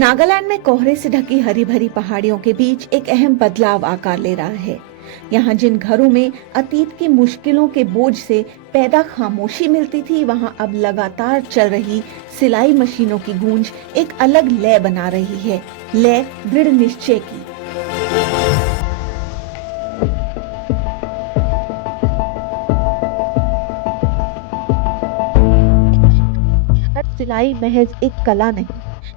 नागालैंड में कोहरे से ढकी हरी भरी पहाड़ियों के बीच एक अहम बदलाव आकार ले रहा है। यहाँ जिन घरों में अतीत की मुश्किलों के बोझ से पैदा खामोशी मिलती थी, वहाँ अब लगातार चल रही सिलाई मशीनों की गूंज एक अलग लय बना रही है, लय दृढ़ निश्चय की। सिलाई महज एक कला नहीं,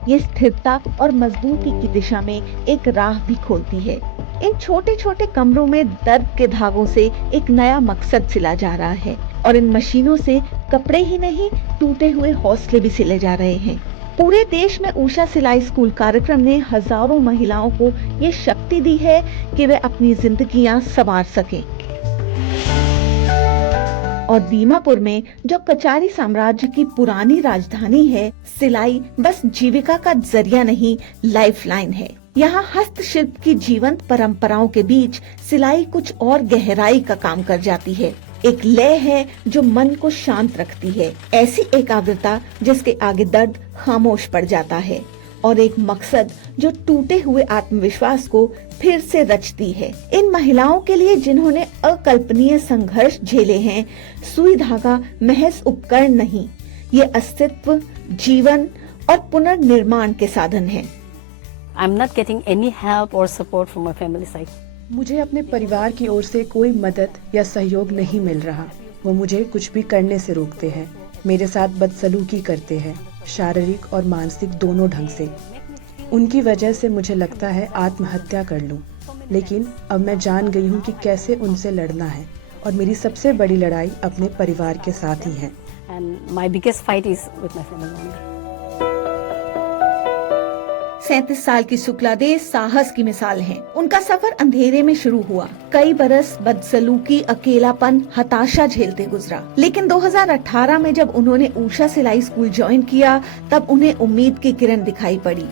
ये स्थिरता और मजबूती की दिशा में एक राह भी खोलती है। इन छोटे छोटे कमरों में दर्द के धागों से एक नया मकसद सिला जा रहा है और इन मशीनों से कपड़े ही नहीं, टूटे हुए हौसले भी सिले जा रहे हैं। पूरे देश में उषा सिलाई स्कूल कार्यक्रम ने हजारों महिलाओं को ये शक्ति दी है कि वे अपनी जिंदगियां संवार सकें। और दीमापुर में, जो कचारी साम्राज्य की पुरानी राजधानी है, सिलाई बस जीविका का जरिया नहीं, लाइफलाइन है। यहाँ हस्तशिल्प की जीवंत परंपराओं के बीच सिलाई कुछ और गहराई का काम कर जाती है। एक लय है जो मन को शांत रखती है, ऐसी एकाग्रता जिसके आगे दर्द खामोश पड़ जाता है, और एक मकसद जो टूटे हुए आत्मविश्वास को फिर से रचती है। इन महिलाओं के लिए, जिन्होंने अकल्पनीय संघर्ष झेले हैं, सुई धागा महज उपकरण नहीं, ये अस्तित्व, जीवन और पुनर्निर्माण के साधन हैं। I'm not getting any help or support from my family side. मुझे अपने परिवार की ओर से कोई मदद या सहयोग नहीं मिल रहा। वो मुझे कुछ भी करने से रोकते हैं, मेरे साथ बदसलूकी करते हैं, शारीरिक और मानसिक दोनों ढंग से। उनकी वजह से मुझे लगता है आत्महत्या कर लूं, लेकिन अब मैं जान गई हूं कि कैसे उनसे लड़ना है, और मेरी सबसे बड़ी लड़ाई अपने परिवार के साथ ही है। And my biggest fight is with my family. 37 साल की शुक्ला दे साहस की मिसाल हैं। उनका सफर अंधेरे में शुरू हुआ, कई बरस बदसलूकी, अकेलापन, हताशा झेलते गुजरा। लेकिन 2018 में जब उन्होंने उषा सिलाई स्कूल ज्वाइन किया, तब उन्हें उम्मीद की किरण दिखाई पड़ी।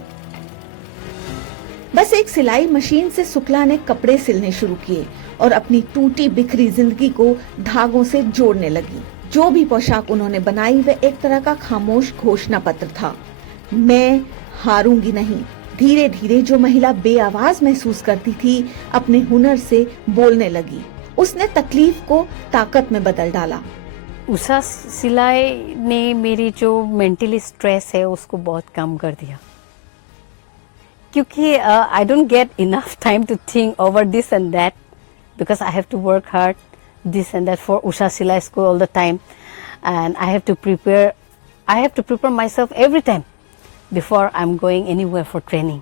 बस एक सिलाई मशीन से शुक्ला ने कपड़े सिलने शुरू किए और अपनी टूटी बिखरी जिंदगी को धागों से जोड़ने लगी। जो भी पोशाक उन्होंने बनाई, वह एक तरह का खामोश घोषणा पत्र था, मैं हारूंगी नहीं। धीरे धीरे जो महिला बेआवाज महसूस करती थी, अपने हुनर से बोलने लगी। उसने तकलीफ को ताकत में बदल डाला। उषा सिलाई ने मेरी जो मेंटली स्ट्रेस है उसको बहुत कम कर दिया, क्योंकि I don't get enough time to think over this and that, because I have to work hard this and that for Usha सिलाई school all the time, and I have to prepare myself every time before I am going anywhere for training.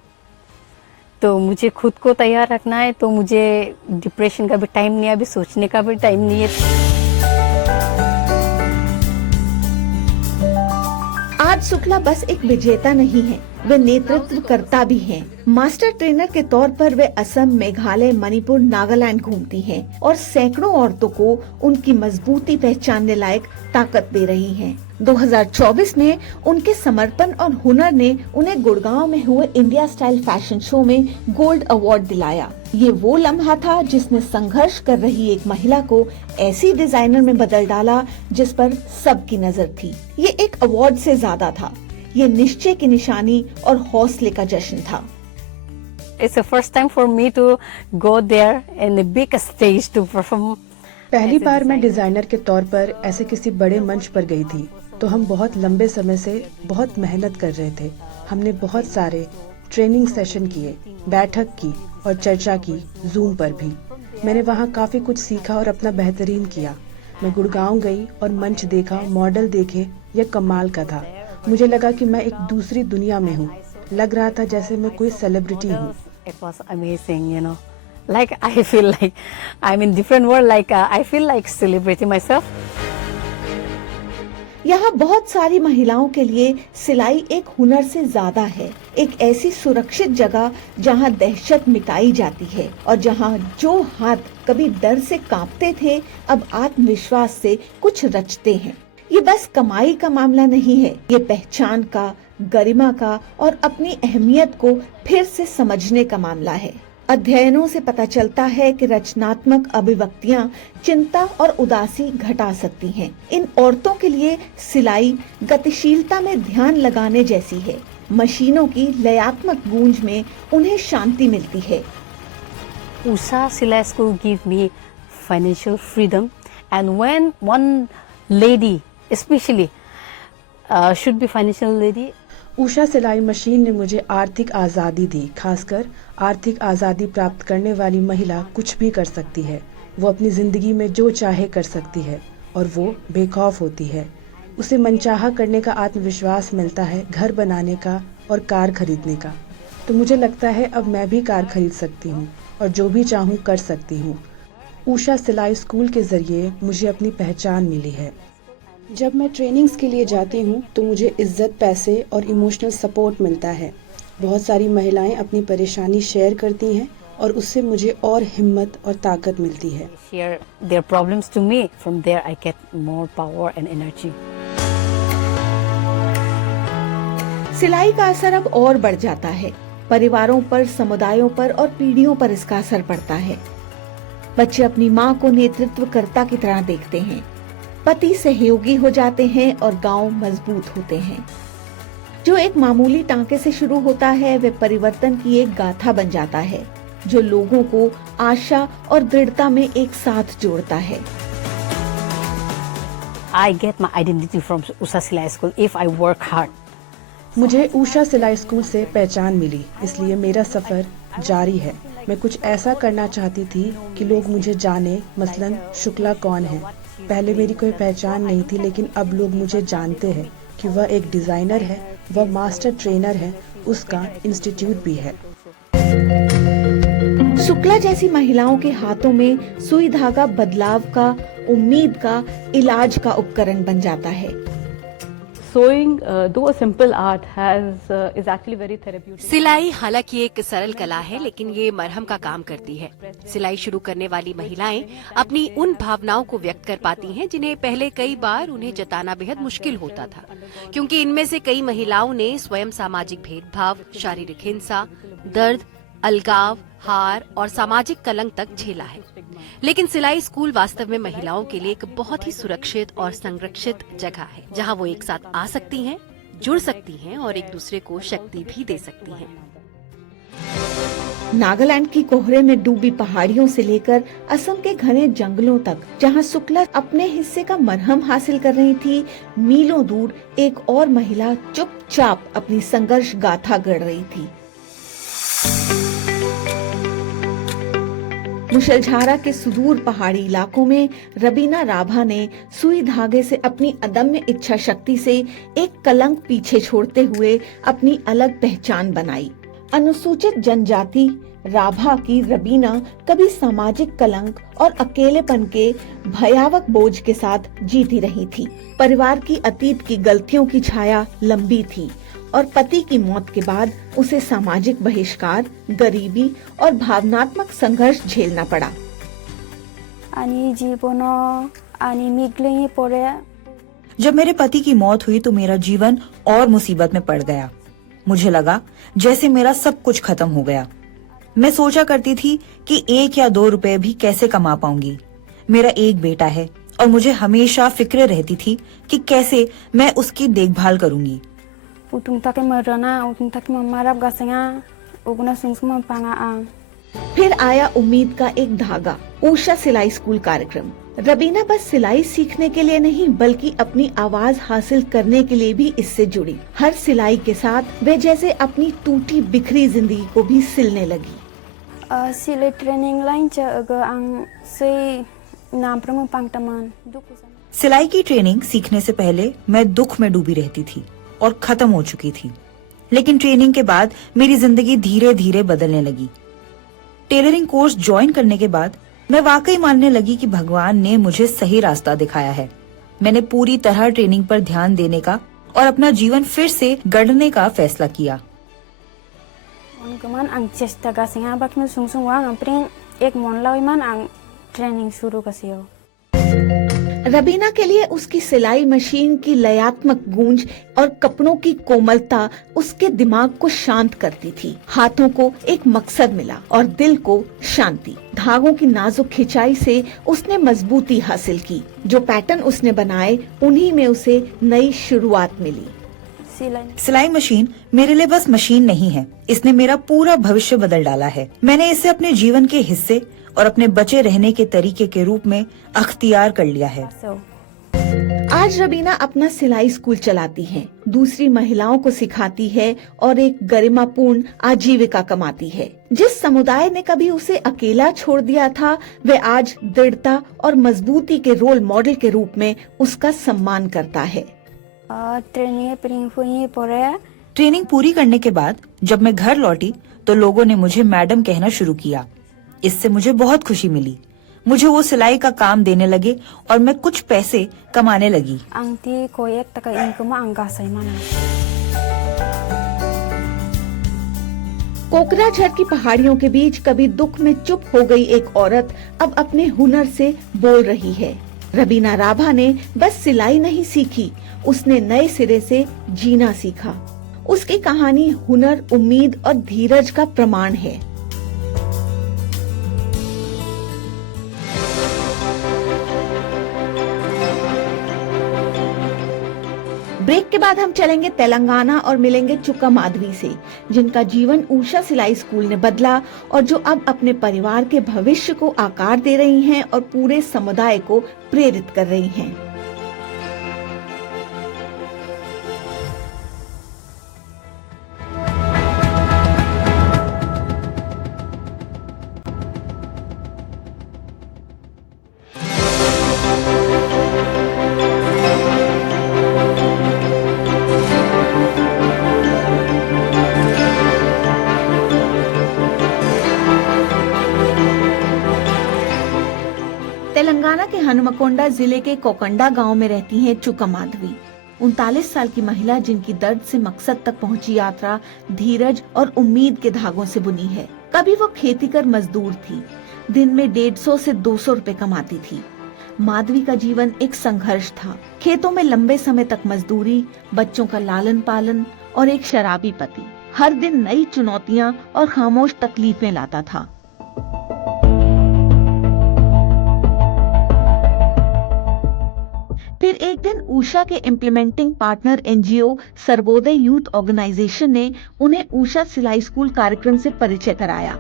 तो मुझे खुद को तैयार रखना है, तो मुझे डिप्रेशन का भी टाइम नहीं है, अभी सोचने का भी टाइम नहीं है। आज शुक्ला बस एक विजेता नहीं है, वे नेतृत्व करता भी हैं। मास्टर ट्रेनर के तौर पर वे असम, मेघालय, मणिपुर, नागालैंड घूमती हैं और सैकड़ों औरतों को उनकी मजबूती पहचानने लायक ताकत दे रही हैं। 2024 में उनके समर्पण और हुनर ने उन्हें गुड़गांव में हुए इंडिया स्टाइल फैशन शो में गोल्ड अवार्ड दिलाया। ये वो लम्हा था जिसने संघर्ष कर रही एक महिला को ऐसी डिजाइनर में बदल डाला जिस पर सबकी नजर थी। ये एक अवार्ड से ज्यादा था, ये निश्चय की निशानी और हौसले का जश्न था। It's the first time for me to go there in a big stage to perform. पहली बार मैं डिजाइनर के तौर पर ऐसे किसी बड़े मंच पर गई थी, तो हम बहुत लंबे समय से बहुत मेहनत कर रहे थे। हमने बहुत सारे ट्रेनिंग सेशन किए, बैठक की और चर्चा की, जूम पर भी। मैंने वहाँ काफी कुछ सीखा और अपना बेहतरीन किया। मैं गुड़गांव गई और मंच देखा, मॉडल देखे, यह कमाल का था। मुझे लगा कि मैं एक दूसरी दुनिया में हूँ। लग रहा था जैसे मैं कोई सेलिब्रिटी हूँ। It was amazing, you know. Like I feel like I'm in different world. Like I feel like celebrity myself. यहाँ बहुत सारी महिलाओं के लिए सिलाई एक हुनर से ज्यादा है, एक ऐसी सुरक्षित जगह जहाँ दहशत मिटाई जाती है और जहाँ जो हाथ कभी डर से कांपते थे, अब आत्मविश्वास से कुछ रचते हैं। ये बस कमाई का मामला नहीं है, ये पहचान का, गरिमा का और अपनी अहमियत को फिर से समझने का मामला है। अध्ययनों से पता चलता है कि रचनात्मक अभिव्यक्तियां चिंता और उदासी घटा सकती हैं। इन औरतों के लिए सिलाई गतिशीलता में ध्यान लगाने जैसी है। मशीनों की लयात्मक गूंज में उन्हें शांति मिलती है। Usha Silai School give me financial freedom, and when one lady, especially, should be financial lady. Usha सिलाई मशीन ने मुझे आर्थिक आज़ादी दी। खासकर आर्थिक आज़ादी प्राप्त करने वाली महिला कुछ भी कर सकती है। वो अपनी ज़िंदगी में जो चाहे कर सकती है और वो बेखौफ होती है। उसे मनचाहा करने का आत्मविश्वास मिलता है, घर बनाने का और कार खरीदने का। तो मुझे लगता है अब मैं भी कार खरीद सकती हूँ और जो भी चाहूँ कर सकती हूँ। उषा सिलाई स्कूल के ज़रिए मुझे अपनी पहचान मिली है। जब मैं ट्रेनिंग्स के लिए जाती हूँ तो मुझे इज्जत, पैसे और इमोशनल सपोर्ट मिलता है। बहुत सारी महिलाएं अपनी परेशानी शेयर करती हैं और उससे मुझे और हिम्मत और ताकत मिलती है। Share their problems to me. From there, I get more power and energy. सिलाई का असर अब और बढ़ जाता है। परिवारों पर, समुदायों पर और पीढ़ियों पर इसका असर पड़ता है। बच्चे अपनी माँ को नेतृत्वकर्ता की तरह देखते हैं, पति सहयोगी हो जाते हैं और गांव मजबूत होते हैं। जो एक मामूली टांके से शुरू होता है वे परिवर्तन की एक गाथा बन जाता है, जो लोगों को आशा और दृढ़ता में एक साथ जोड़ता है। I get my identity from Usha Silai School if I work hard. मुझे उषा सिलाई स्कूल से पहचान मिली, इसलिए मेरा सफर जारी है। मैं कुछ ऐसा करना चाहती थी कि लोग मुझे जाने, मसलन शुक्ला कौन है। पहले मेरी कोई पहचान नहीं थी, लेकिन अब लोग मुझे जानते हैं कि वह एक डिजाइनर है, वह मास्टर ट्रेनर है, उसका इंस्टीट्यूट भी है। शुक्ला जैसी महिलाओं के हाथों में सुई धागा बदलाव का, उम्मीद का, इलाज का उपकरण बन जाता है। Sewing, though a simple art, is actually very therapeutic. सिलाई हालांकि एक सरल कला है, लेकिन ये मरहम का काम करती है। सिलाई शुरू करने वाली महिलाएं अपनी उन भावनाओं को व्यक्त कर पाती हैं जिन्हें पहले कई बार उन्हें जताना बेहद मुश्किल होता था, क्योंकि इनमें से कई महिलाओं ने स्वयं सामाजिक भेदभाव, शारीरिक हिंसा, दर्द, अलगाव, हार और सामाजिक कलंक तक झेला है। लेकिन सिलाई स्कूल वास्तव में महिलाओं के लिए एक बहुत ही सुरक्षित और संरक्षित जगह है, जहां वो एक साथ आ सकती हैं, जुड़ सकती हैं और एक दूसरे को शक्ति भी दे सकती हैं। नागालैंड की कोहरे में डूबी पहाड़ियों से लेकर असम के घने जंगलों तक, जहां शुक्ला अपने हिस्से का मरहम हासिल कर रही थी, मीलों दूर एक और महिला चुपचाप अपनी संघर्ष गाथा गढ़ रही थी। मुशलझारा के सुदूर पहाड़ी इलाकों में रबीना राभा ने सुई धागे से अपनी अदम्य इच्छा शक्ति से एक कलंक पीछे छोड़ते हुए अपनी अलग पहचान बनाई। अनुसूचित जनजाति राभा की रबीना कभी सामाजिक कलंक और अकेलेपन के भयावह बोझ के साथ जीती रही थी। परिवार की अतीत की गलतियों की छाया लंबी थी और पति की मौत के बाद उसे सामाजिक बहिष्कार, गरीबी और भावनात्मक संघर्ष झेलना पड़ा। जब मेरे पति की मौत हुई तो मेरा जीवन और मुसीबत में पड़ गया। मुझे लगा जैसे मेरा सब कुछ खत्म हो गया। मैं सोचा करती थी कि 1 या 2 रुपए भी कैसे कमा पाऊंगी। मेरा एक बेटा है और मुझे हमेशा फिक्र रहती थी कि कैसे मैं उसकी देखभाल करूंगी। फिर आया उम्मीद का एक धागा, उषा सिलाई स्कूल कार्यक्रम। रबीना बस सिलाई सीखने के लिए नहीं, बल्कि अपनी आवाज हासिल करने के लिए भी इससे जुड़ी। हर सिलाई के साथ वे जैसे अपनी टूटी बिखरी जिंदगी को भी सिलने लगी। सिलाई ट्रेनिंग लाइन सिलाई की ट्रेनिंग सीखने से पहले मैं दुख में डूबी रहती थी और खत्म हो चुकी थी, लेकिन ट्रेनिंग के बाद मेरी जिंदगी धीरे धीरे बदलने लगी। टेलरिंग कोर्स ज्वाइन करने के बाद मैं वाकई मानने लगी कि भगवान ने मुझे सही रास्ता दिखाया है। मैंने पूरी तरह ट्रेनिंग पर ध्यान देने का और अपना जीवन फिर से गढ़ने का फैसला किया। ट्रेनिंग शुरू कसी हो। रबीना के लिए उसकी सिलाई मशीन की लयात्मक गूंज और कपड़ों की कोमलता उसके दिमाग को शांत करती थी। हाथों को एक मकसद मिला और दिल को शांति। धागों की नाजुक खिंचाई से उसने मजबूती हासिल की। जो पैटर्न उसने बनाए उन्हीं में उसे नई शुरुआत मिली। सिलाई सिलाई मशीन मेरे लिए बस मशीन नहीं है, इसने मेरा पूरा भविष्य बदल डाला है। मैंने इसे अपने जीवन के हिस्से और अपने बचे रहने के तरीके के रूप में अख्तियार कर लिया है। आज रबीना अपना सिलाई स्कूल चलाती है, दूसरी महिलाओं को सिखाती है और एक गरिमापूर्ण आजीविका कमाती है। जिस समुदाय ने कभी उसे अकेला छोड़ दिया था, वह आज दृढ़ता और मजबूती के रोल मॉडल के रूप में उसका सम्मान करता है। ट्रेनिंग पूरी करने के बाद जब मैं घर लौटी तो लोगों ने मुझे मैडम कहना शुरू किया। इससे मुझे बहुत खुशी मिली। मुझे वो सिलाई का काम देने लगे और मैं कुछ पैसे कमाने लगी। कोकराझर की पहाड़ियों के बीच कभी दुख में चुप हो गई एक औरत अब अपने हुनर से बोल रही है। रबीना राभा ने बस सिलाई नहीं सीखी, उसने नए सिरे से जीना सीखा। उसकी कहानी हुनर, उम्मीद और धीरज का प्रमाण है। ब्रेक के बाद हम चलेंगे तेलंगाना और मिलेंगे चुक्का माधवी से, जिनका जीवन उषा सिलाई स्कूल ने बदला और जो अब अपने परिवार के भविष्य को आकार दे रही हैं और पूरे समुदाय को प्रेरित कर रही हैं। तेलंगाना के हनुमकोंडा जिले के कोकंडा गांव में रहती हैं चुक्का माधवी। 39 साल की महिला जिनकी दर्द से मकसद तक पहुंची यात्रा धीरज और उम्मीद के धागों से बुनी है। कभी वो खेती कर मजदूर थी, दिन में 150 से 200 रुपए कमाती थी। माधवी का जीवन एक संघर्ष था, खेतों में लंबे समय तक मजदूरी, बच्चों का लालन पालन और एक शराबी पति हर दिन नई चुनौतियां और खामोश तकलीफें लाता था। फिर एक दिन उषा के implementing partner NGO Sarvodaya youth organisation ने उन्हें उषा सिलाई स्कूल कार्यक्रम से परिचय कराया।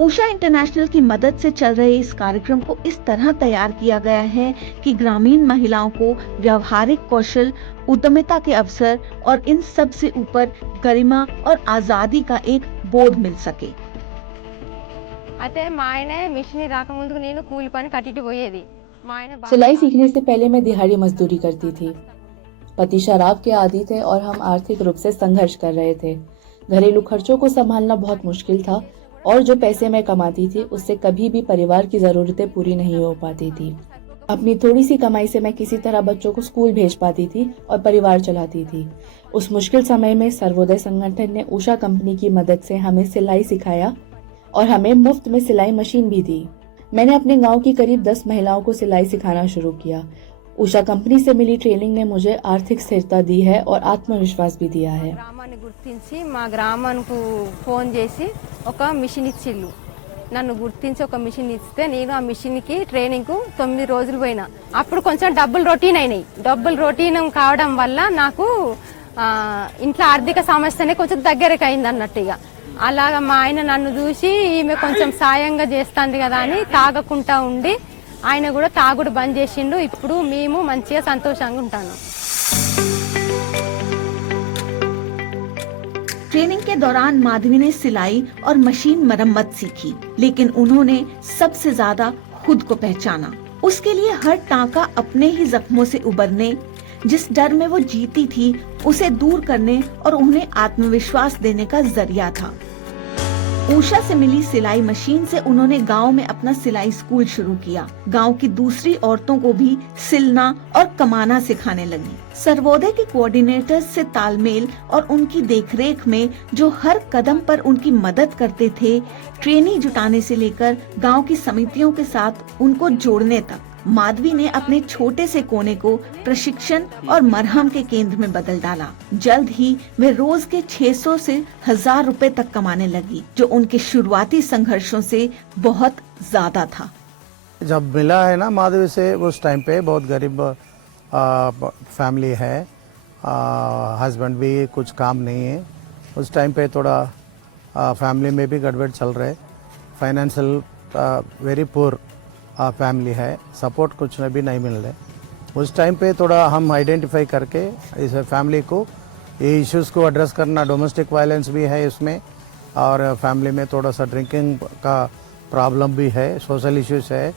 उषा इंटरनेशनल की मदद से चल रहे इस कार्यक्रम को इस तरह तैयार किया गया है कि ग्रामीण महिलाओं को व्यावहारिक कौशल, उद्यमिता के अवसर और इन सब से ऊपर गरिमा और आजादी का एक बोध मिल सके। सिलाई सीखने से पहले मैं दिहाड़ी मजदूरी करती थी। पति शराब के आदी थे और हम आर्थिक रूप से संघर्ष कर रहे थे। घरेलू खर्चों को संभालना बहुत मुश्किल था और जो पैसे मैं कमाती थी उससे कभी भी परिवार की जरूरतें पूरी नहीं हो पाती थी। अपनी थोड़ी सी कमाई से मैं किसी तरह बच्चों को स्कूल भेज पाती थी और परिवार चलाती थी। उस मुश्किल समय में सर्वोदय संगठन ने उषा कंपनी की मदद से हमें सिलाई सिखाया और हमें मुफ्त में सिलाई मशीन भी दी। मैंने अपने गांव की करीब 10 महिलाओं को सिलाई सिखाना शुरू किया। उषा कंपनी से मिली ट्रेनिंग ने मुझे आर्थिक स्थिरता दी है और आत्मविश्वास भी दिया है। నన్ను గుర్తించి ఒక మిషన్ ఇస్తే నేను ఆ మిషన్ కి ట్రైనింగ్ కు 9 రోజులు పోయినా. అప్పుడు కొంచెం డబుల్ రొటీన్ అయినాయి. డబుల్ రొటీన్ కావడం వల్ల నాకు ఇంట్లో ఆర్థిక సమస్యనే కొంచెం దగ్గరకు అయింది అన్నట్టుగా. అలాగా మా ఆయన నన్ను చూసి ఈమె కొంచెం సాయంగా చేస్తుంది కదా అని తాగకుండా ఉండి ఆయన కూడా తాగుడు బంద్ చేసిండు. ఇప్పుడు మేము మంచిగా సంతోషంగా ఉంటాను. ट्रेनिंग के दौरान माधवी ने सिलाई और मशीन मरम्मत सीखी, लेकिन उन्होंने सबसे ज्यादा खुद को पहचाना। उसके लिए हर टांका अपने ही जख्मों से उबरने, जिस डर में वो जीती थी उसे दूर करने और उन्हें आत्मविश्वास देने का जरिया था। उषा से मिली सिलाई मशीन से उन्होंने गांव में अपना सिलाई स्कूल शुरू किया। गांव की दूसरी औरतों को भी सिलना और कमाना सिखाने लगी। सर्वोदय के कोऑर्डिनेटर से तालमेल और उनकी देखरेख में जो हर कदम पर उनकी मदद करते थे, ट्रेनी जुटाने से लेकर गांव की समितियों के साथ उनको जोड़ने तक, माधवी ने अपने छोटे से कोने को प्रशिक्षण और मरहम के केंद्र में बदल डाला। जल्द ही वे रोज के 600 से 1000 रुपए तक कमाने लगी, जो उनके शुरुआती संघर्षों से बहुत ज्यादा था। जब मिला है ना माधवी से, उस टाइम पे बहुत गरीब फैमिली है हस्बैंड भी कुछ काम नहीं है। उस टाइम पे थोड़ा फैमिली में भी गड़बड़ चल रहा है। फाइनेंशियल वेरी पुअर फैमिली है, सपोर्ट कुछ भी नहीं मिल रहा है। उस टाइम पे थोड़ा हम आइडेंटिफाई करके इस फैमिली को ये इश्यूज़ को एड्रेस करना, डोमेस्टिक वायलेंस भी है इसमें, और फैमिली में थोड़ा सा ड्रिंकिंग का प्रॉब्लम भी है, सोशल इश्यूज है।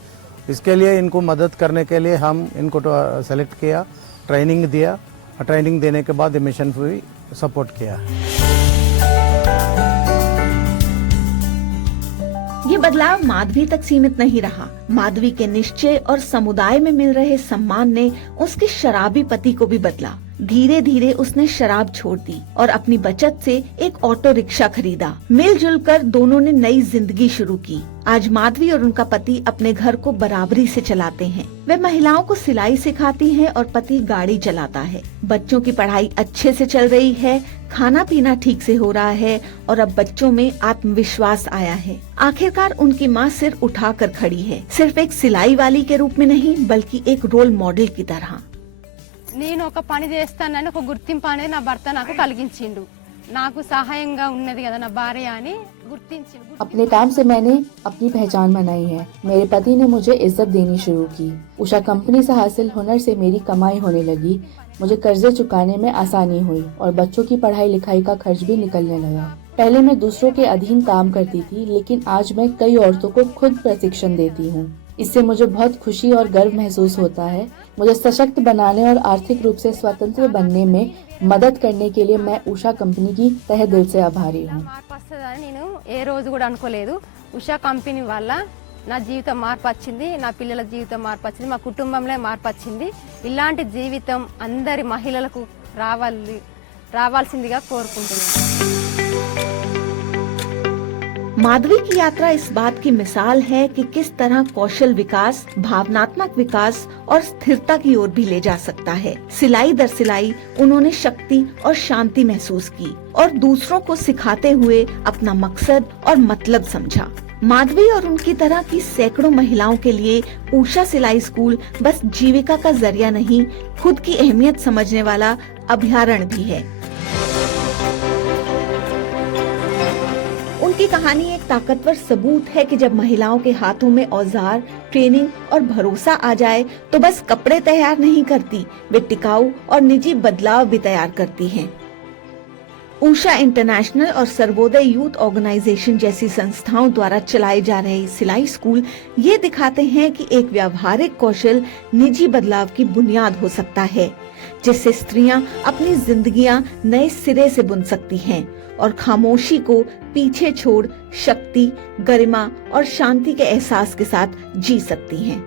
इसके लिए इनको मदद करने के लिए हम इनको सेलेक्ट किया, ट्रेनिंग दिया, ट्रेनिंग देने के बाद मिशन भी सपोर्ट किया। ये बदलाव माधवी तक सीमित नहीं रहा। माधवी के निश्चय और समुदाय में मिल रहे सम्मान ने उसके शराबी पति को भी बदला। धीरे धीरे उसने शराब छोड़ दी और अपनी बचत से एक ऑटो रिक्शा खरीदा। मिलजुल कर दोनों ने नई जिंदगी शुरू की। आज माधवी और उनका पति अपने घर को बराबरी से चलाते हैं। वे महिलाओं को सिलाई सिखाती हैं और पति गाड़ी चलाता है। बच्चों की पढ़ाई अच्छे से चल रही है, खाना पीना ठीक से हो रहा है और अब बच्चों में आत्मविश्वास आया है। आखिरकार उनकी माँ सिर उठाकर खड़ी है, सिर्फ एक सिलाई वाली के रूप में नहीं बल्कि एक रोल मॉडल की तरह। నేను ఒక పని చేస్తానని ఒక గుర్తింపు అనేది నా భర్త నాకు కలిగించిండు। నాకు సహాయంగా ఉన్నది కదా నా భార్య అని గుర్తించిండు। अपने काम से मैंने अपनी पहचान बनाई है। मेरे पति ने मुझे इज्जत देनी शुरू की। उषा कंपनी से हासिल हुनर से मेरी कमाई होने लगी। मुझे कर्जे चुकाने में आसानी हुई और बच्चों की पढ़ाई लिखाई का खर्च भी निकलने लगा। पहले मैं दूसरों के अधीन काम करती थी, लेकिन आज मैं कई औरतों को खुद प्रशिक्षण देती हूँ। इससे मुझे बहुत खुशी और गर्व महसूस होता है। मुझे सशक्त बनाने और आर्थिक रूप से स्वतंत्र बनने में मदद करने के लिए मैं उषा कंपनी की तहे दिल से आभारी हूँ। మార్పు వస్తుందని నేను ఏ రోజు కూడా అనుకోలేదు। ఉషా కంపెనీ వల్ల నా జీవితం మార్పు వచ్చింది, నా పిల్లల జీవితం మార్పు వచ్చింది, మా కుటుంబంలో మార్పు వచ్చింది। ఇలాంటి జీవితం అందరి మహిళలకు రావాల్సిందిగా కోరుకుంటున్నాను। माधवी की यात्रा इस बात की मिसाल है कि किस तरह कौशल विकास, भावनात्मक विकास और स्थिरता की ओर भी ले जा सकता है। सिलाई दर सिलाई उन्होंने शक्ति और शांति महसूस की और दूसरों को सिखाते हुए अपना मकसद और मतलब समझा। माधवी और उनकी तरह की सैकड़ों महिलाओं के लिए उषा सिलाई स्कूल बस जीविका का जरिया नहीं, खुद की अहमियत समझने वाला अभ्यारण्य भी है। उनकी कहानी एक ताकतवर सबूत है कि जब महिलाओं के हाथों में औजार, ट्रेनिंग और भरोसा आ जाए तो बस कपड़े तैयार नहीं करती, वे टिकाऊ और निजी बदलाव भी तैयार करती हैं। उषा इंटरनेशनल और सर्वोदय यूथ ऑर्गेनाइजेशन जैसी संस्थाओं द्वारा चलाए जा रहे सिलाई स्कूल ये दिखाते हैं कि एक व्यावहारिक कौशल निजी बदलाव की बुनियाद हो सकता है, जिससे स्त्रियां अपनी जिंदगियां नए सिरे से बुन सकती हैं और खामोशी को पीछे छोड़ शक्ति, गरिमा और शांति के एहसास के साथ जी सकती हैं।